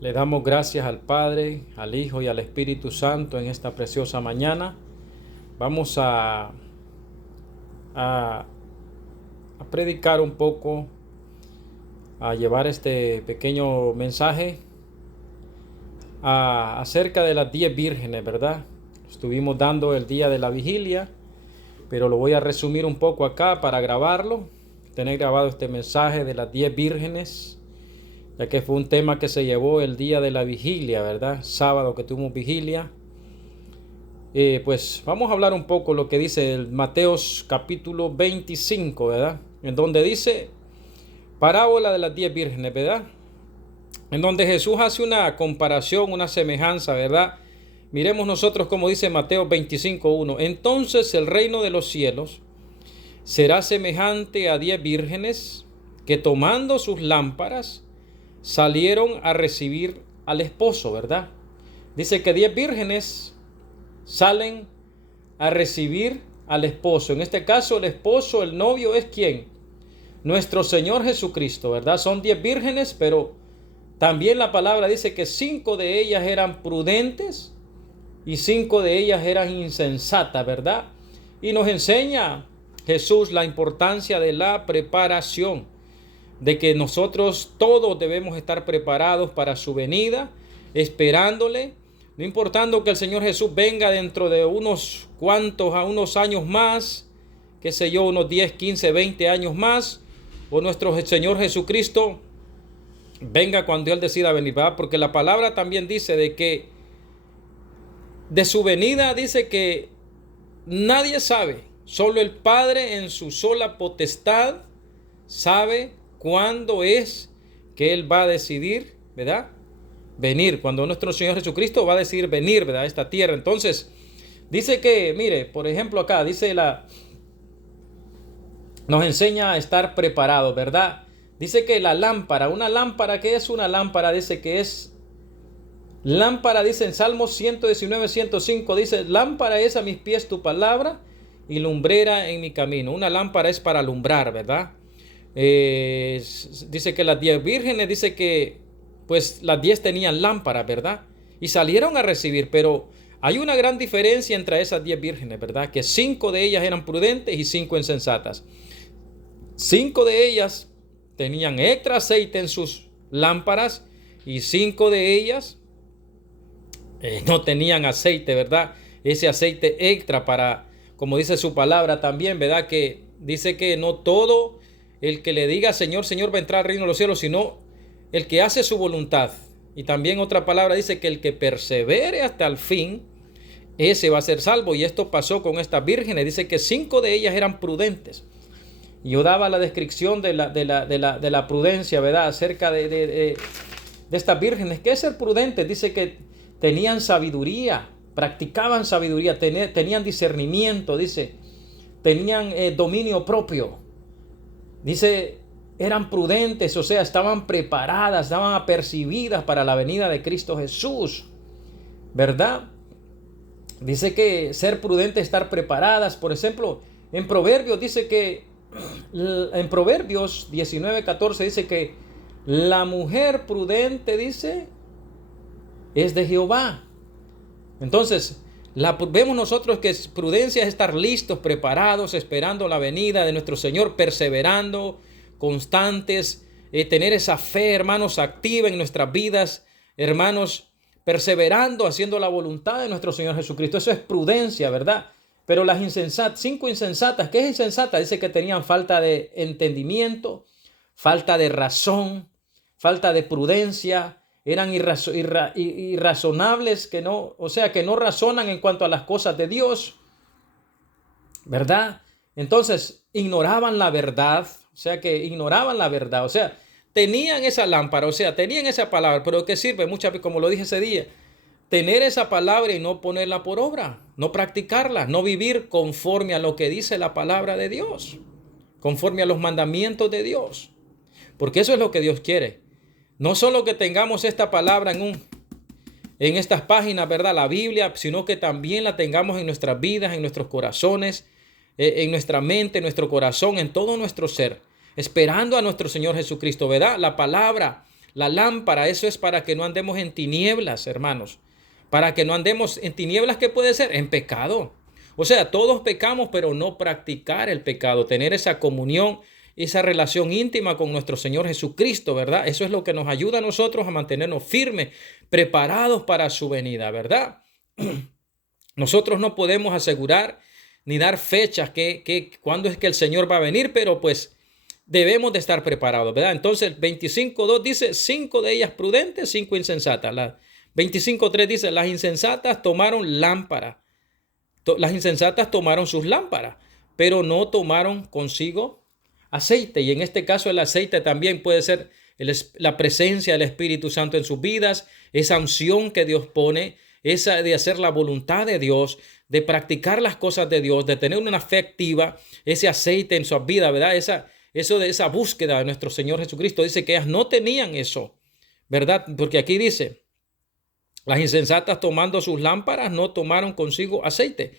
Le damos gracias al Padre, al Hijo y al Espíritu Santo en esta preciosa mañana. Vamos a, a predicar un poco, a llevar este pequeño mensaje acerca de las 10 vírgenes, ¿verdad? Estuvimos dando el día de la vigilia, pero lo voy a resumir un poco acá para grabarlo. Tener grabado este mensaje de las 10 vírgenes, ya que fue un tema que se llevó el día de la vigilia, ¿verdad? Sábado que tuvimos vigilia. Pues vamos a hablar un poco lo que dice el Mateos capítulo 25, ¿verdad? En donde dice parábola de las 10 vírgenes, ¿verdad? En donde Jesús hace una comparación, una semejanza, ¿verdad? Miremos nosotros como dice Mateo 25:1. Entonces el reino de los cielos será semejante a 10 vírgenes que tomando sus lámparas salieron a recibir al esposo, ¿verdad? Dice que 10 vírgenes salen a recibir al esposo. En este caso, el esposo, el novio, ¿es quién? Nuestro Señor Jesucristo, ¿verdad? Son 10 vírgenes, pero también la palabra dice que 5 de ellas eran prudentes y 5 de ellas eran insensatas, ¿verdad? Y nos enseña Jesús la importancia de la preparación, de que nosotros todos debemos estar preparados para su venida, esperándole, no importando que el Señor Jesús venga dentro de unos cuantos, a unos años más, qué sé yo, unos 10, 15, 20 años más, o nuestro Señor Jesucristo venga cuando Él decida venir, ¿verdad? Porque la palabra también dice de que de su venida dice que nadie sabe, solo el Padre en su sola potestad sabe cuándo es que Él va a decidir, ¿verdad? Venir, cuando nuestro Señor Jesucristo va a decidir venir, ¿verdad? A esta tierra. Entonces, dice que, mire, por ejemplo acá, nos enseña a estar preparados, ¿verdad? Dice que la lámpara, una lámpara, ¿qué es una lámpara? Dice que es lámpara, dice en Salmos 119, 105, dice, lámpara es a mis pies tu palabra y lumbrera en mi camino. Una lámpara es para alumbrar, ¿verdad? Dice que las 10 vírgenes, dice que pues las 10 tenían lámparas, ¿verdad? Y salieron a recibir, pero hay una gran diferencia entre esas 10 vírgenes, ¿verdad? Que 5 de ellas eran prudentes y 5 insensatas. 5 de ellas tenían extra aceite en sus lámparas y 5 de ellas no tenían aceite, ¿verdad? Ese aceite extra para, como dice su palabra también, ¿verdad? Que dice que no todo el que le diga Señor, Señor va a entrar al reino de los cielos, sino el que hace su voluntad. Y también otra palabra dice que el que persevere hasta el fin, ese va a ser salvo. Y esto pasó con estas vírgenes. Dice que 5 de ellas eran prudentes. Yo daba la descripción de la prudencia, ¿verdad? Acerca de estas vírgenes. ¿Qué es ser prudentes? Dice que tenían sabiduría, practicaban sabiduría, tenían discernimiento, dice, tenían dominio propio. Dice, eran prudentes, o sea, estaban preparadas, estaban apercibidas para la venida de Cristo Jesús, ¿verdad? Dice que ser prudente, estar preparadas. Por ejemplo, en Proverbios dice que, en Proverbios 19:14 dice que la mujer prudente, dice, es de Jehová. Entonces, vemos nosotros que prudencia es estar listos, preparados, esperando la venida de nuestro Señor, perseverando, constantes, tener esa fe, hermanos, activa en nuestras vidas, hermanos, perseverando, haciendo la voluntad de nuestro Señor Jesucristo. Eso es prudencia, ¿verdad? Pero las insensatas, 5 insensatas, ¿qué es insensata? Dice que tenían falta de entendimiento, falta de razón, falta de prudencia, eran irrazonables, que no, o sea, que no razonan en cuanto a las cosas de Dios, ¿verdad? Entonces, ignoraban la verdad, o sea, que ignoraban la verdad, o sea, tenían esa lámpara, o sea, tenían esa palabra, pero ¿de qué sirve? Muchas veces, como lo dije ese día, tener esa palabra y no ponerla por obra, no practicarla, no vivir conforme a lo que dice la palabra de Dios, conforme a los mandamientos de Dios, porque eso es lo que Dios quiere. No solo que tengamos esta palabra en estas páginas, ¿verdad? La Biblia, sino que también la tengamos en nuestras vidas, en nuestros corazones, en nuestra mente, en nuestro corazón, en todo nuestro ser, esperando a nuestro Señor Jesucristo, ¿verdad? La palabra la lámpara, eso es para que no andemos en tinieblas, hermanos. Para que no andemos en tinieblas, ¿qué puede ser? En pecado. O sea, todos pecamos, pero no practicar el pecado, tener esa comunión, esa relación íntima con nuestro Señor Jesucristo, ¿verdad? Eso es lo que nos ayuda a nosotros a mantenernos firmes, preparados para su venida, ¿verdad? Nosotros no podemos asegurar ni dar fechas cuándo es que el Señor va a venir, pero pues debemos de estar preparados, ¿verdad? Entonces el 25.2 dice, 5 de ellas prudentes, 5 insensatas. La 25.3 dice, las insensatas tomaron lámpara. Las insensatas tomaron sus lámparas, pero no tomaron consigo aceite. Y en este caso el aceite también puede ser la presencia del Espíritu Santo en sus vidas, esa unción que Dios pone, esa de hacer la voluntad de Dios, de practicar las cosas de Dios, de tener una fe activa, ese aceite en su vida, ¿verdad? Eso de esa búsqueda de nuestro Señor Jesucristo. Dice que ellas no tenían eso, ¿verdad? Porque aquí dice, las insensatas tomando sus lámparas no tomaron consigo aceite.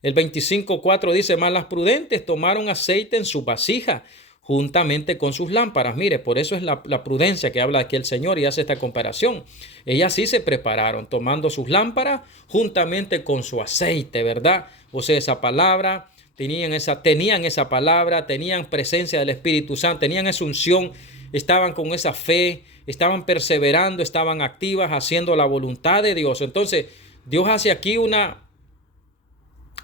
El 25.4 dice, más las prudentes tomaron aceite en su vasija juntamente con sus lámparas. Mire, por eso es la prudencia que habla aquí el Señor y hace esta comparación. Ellas sí se prepararon tomando sus lámparas juntamente con su aceite, ¿verdad? O sea, esa palabra, tenían esa palabra, tenían presencia del Espíritu Santo, tenían esa unción, estaban con esa fe, estaban perseverando, estaban activas, haciendo la voluntad de Dios. Entonces, Dios hace aquí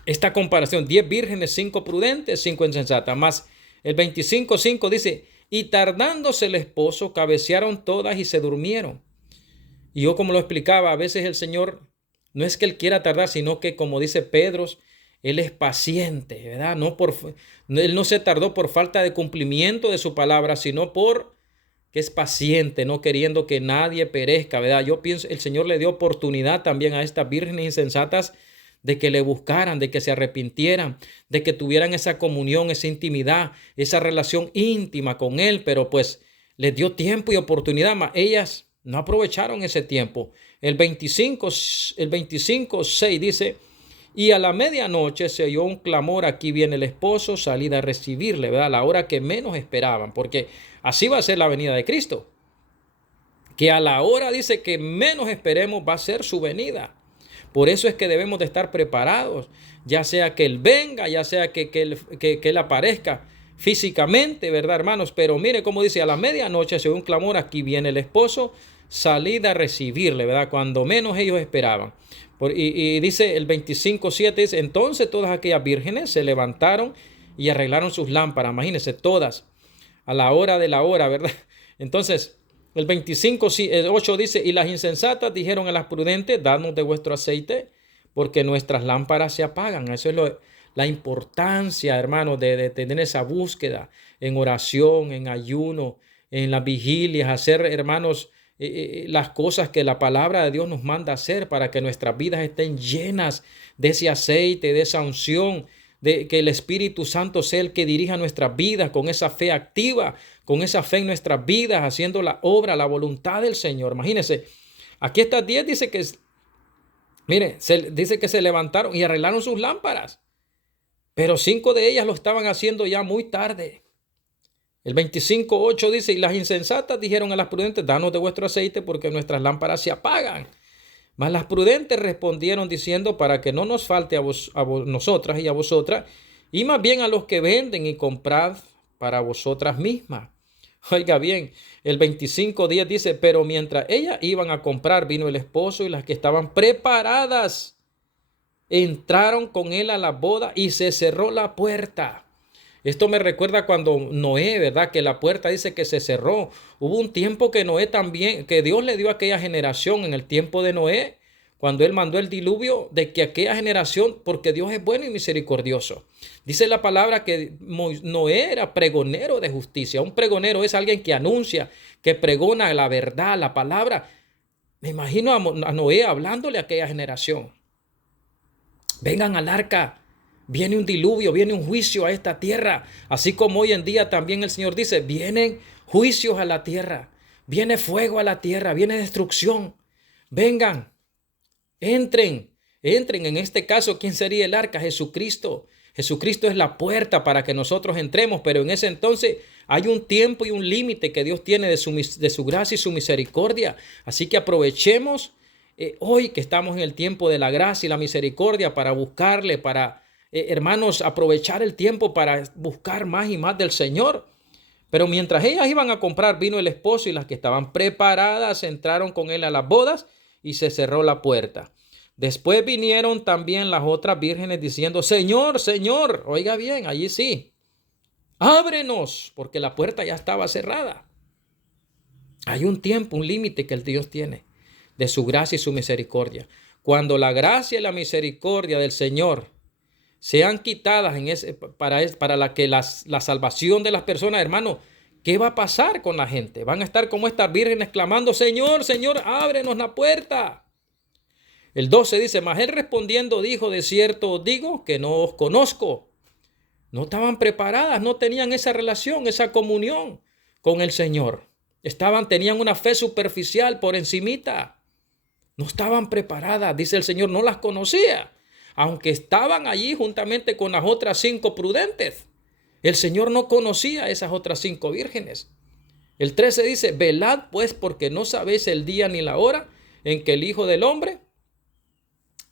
esta comparación, 10 vírgenes, 5 prudentes, 5 insensatas, más el 25.5 dice, y tardándose el esposo, cabecearon todas y se durmieron. Y yo como lo explicaba, a veces el Señor no es que Él quiera tardar, sino que como dice Pedro, Él es paciente, ¿verdad? Él no se tardó por falta de cumplimiento de su palabra, sino por que es paciente, no queriendo que nadie perezca, ¿verdad? Yo pienso, el Señor le dio oportunidad también a estas vírgenes insensatas de que le buscaran, de que se arrepintieran, de que tuvieran esa comunión, esa intimidad, esa relación íntima con Él, pero pues les dio tiempo y oportunidad, mas ellas no aprovecharon ese tiempo. El 25.6 dice, y a la medianoche se oyó un clamor, aquí viene el esposo, salid a recibirle, ¿verdad? A la hora que menos esperaban, porque así va a ser la venida de Cristo. Que a la hora, dice, que menos esperemos va a ser su venida. Por eso es que debemos de estar preparados, ya sea que Él venga, ya sea que Él aparezca físicamente, ¿verdad, hermanos? Pero mire cómo dice, a la medianoche se oyó un clamor, aquí viene el esposo, salid a recibirle, ¿verdad? Cuando menos ellos esperaban. Y dice el 25.7, dice, entonces todas aquellas vírgenes se levantaron y arreglaron sus lámparas, imagínense, todas, a la hora de la hora, ¿verdad? Entonces, el 25.8 dice, y las insensatas dijeron a las prudentes, dadnos de vuestro aceite, porque nuestras lámparas se apagan. Eso es la importancia, hermanos, de tener esa búsqueda en oración, en ayuno, en las vigilias, hacer, hermanos, las cosas que la palabra de Dios nos manda hacer para que nuestras vidas estén llenas de ese aceite, de esa unción, de que el Espíritu Santo sea el que dirija nuestras vidas con esa fe activa, con esa fe en nuestras vidas, haciendo la obra, la voluntad del Señor. Imagínense, aquí estas 10 dice que, mire, dice que se levantaron y arreglaron sus lámparas, pero 5 de ellas lo estaban haciendo ya muy tarde. El 25.8 dice, y las insensatas dijeron a las prudentes, danos de vuestro aceite porque nuestras lámparas se apagan. Mas las prudentes respondieron diciendo, para que no nos falte a nosotras y a vosotras, y más bien a los que venden, y comprad para vosotras mismas. Oiga bien, el 25.10 dice, pero mientras ellas iban a comprar, vino el esposo, y las que estaban preparadas entraron con él a la boda y se cerró la puerta. Esto me recuerda cuando Noé, ¿verdad? Que la puerta dice que se cerró. Hubo un tiempo que Noé también, que Dios le dio a aquella generación en el tiempo de Noé, cuando él mandó el diluvio, de que aquella generación, porque Dios es bueno y misericordioso. Dice la palabra que Noé era pregonero de justicia. Un pregonero es alguien que anuncia, que pregona la verdad, la palabra. Me imagino a Noé hablándole a aquella generación. Vengan al arca. Viene un diluvio, viene un juicio a esta tierra. Así como hoy en día también el Señor dice, vienen juicios a la tierra, viene fuego a la tierra, viene destrucción. Vengan, entren. En este caso, ¿quién sería el arca? Jesucristo. Jesucristo es la puerta para que nosotros entremos, pero en ese entonces Hay un tiempo y un límite que Dios tiene de su gracia y su misericordia. Así que aprovechemos hoy que estamos en el tiempo de la gracia y la misericordia para buscarle, para, hermanos, aprovechar el tiempo para buscar más y más del Señor. Pero mientras ellas iban a comprar, vino el esposo y las que estaban preparadas entraron con él a las bodas y se cerró la puerta. Después vinieron también las otras vírgenes diciendo, Señor, Señor, oiga bien, allí sí, ábrenos, porque la puerta ya estaba cerrada. Hay un tiempo, un límite que el Dios tiene de su gracia y su misericordia. Cuando la gracia y la misericordia del Señor sean quitadas para la salvación de las personas, hermano, ¿qué va a pasar con la gente? Van a estar como estas vírgenes clamando, Señor, Señor, ábrenos la puerta. El 12 dice, mas él respondiendo dijo, de cierto os digo que no os conozco. No estaban preparadas, no tenían esa relación, esa comunión con el Señor. Tenían una fe superficial por encimita. No estaban preparadas, dice el Señor, no las conocía. Aunque estaban allí juntamente con las otras 5 prudentes. El Señor no conocía a esas otras 5 vírgenes. El 13 dice, velad pues porque no sabéis el día ni la hora en que el Hijo del Hombre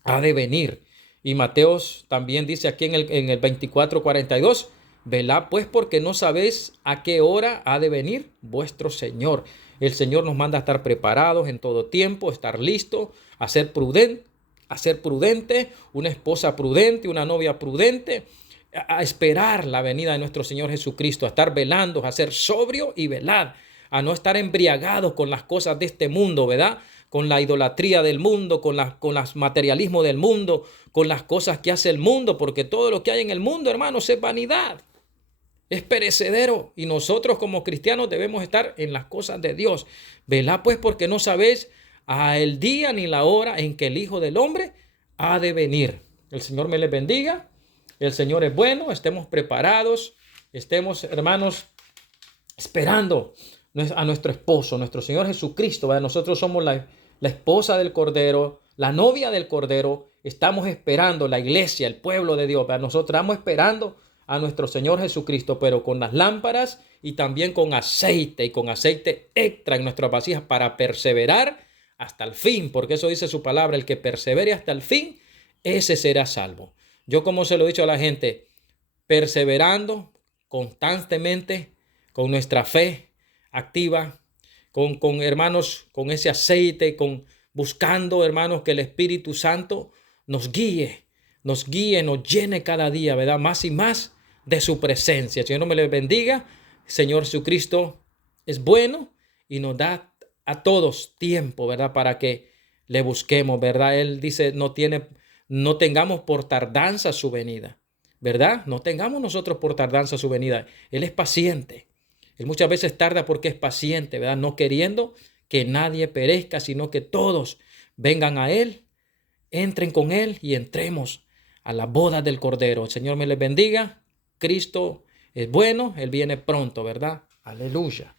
ha de venir. Y Mateos también dice aquí en el 24:42, velad pues porque no sabéis a qué hora ha de venir vuestro Señor. El Señor nos manda a estar preparados en todo tiempo, estar listos, a ser prudente, una esposa prudente, una novia prudente, a esperar la venida de nuestro Señor Jesucristo, a estar velando, a ser sobrio y velad, a no estar embriagados con las cosas de este mundo, ¿verdad? Con la idolatría del mundo, con las materialismo del mundo, con las cosas que hace el mundo, porque todo lo que hay en el mundo, hermanos, es vanidad, es perecedero, y nosotros como cristianos debemos estar en las cosas de Dios. Velad pues porque no sabéis el día ni la hora en que el Hijo del Hombre ha de venir. El Señor me les bendiga. El Señor es bueno. Estemos preparados. Estemos, hermanos, esperando a nuestro esposo, nuestro Señor Jesucristo, ¿verdad? Nosotros somos la esposa del Cordero, la novia del Cordero. Estamos esperando la iglesia, el pueblo de Dios, ¿verdad? Nosotros estamos esperando a nuestro Señor Jesucristo, pero con las lámparas y también con aceite, y con aceite extra en nuestras vasijas para perseverar hasta el fin, porque eso dice su palabra, el que persevere hasta el fin, ese será salvo. Yo, como se lo he dicho a la gente, perseverando constantemente con nuestra fe activa, con hermanos, con ese aceite, buscando, hermanos, que el Espíritu Santo nos guíe, nos llene cada día, ¿verdad? Más y más de su presencia. El Señor me le bendiga. Señor Jesucristo es bueno y nos da a todos tiempo, ¿verdad? Para que le busquemos, ¿verdad? Él dice, no tengamos por tardanza su venida, ¿verdad? No tengamos nosotros por tardanza su venida. Él es paciente. Él muchas veces tarda porque es paciente, ¿verdad? No queriendo que nadie perezca, sino que todos vengan a Él, entren con Él y entremos a la boda del Cordero. El Señor me les bendiga. Cristo es bueno, Él viene pronto, ¿verdad? Aleluya.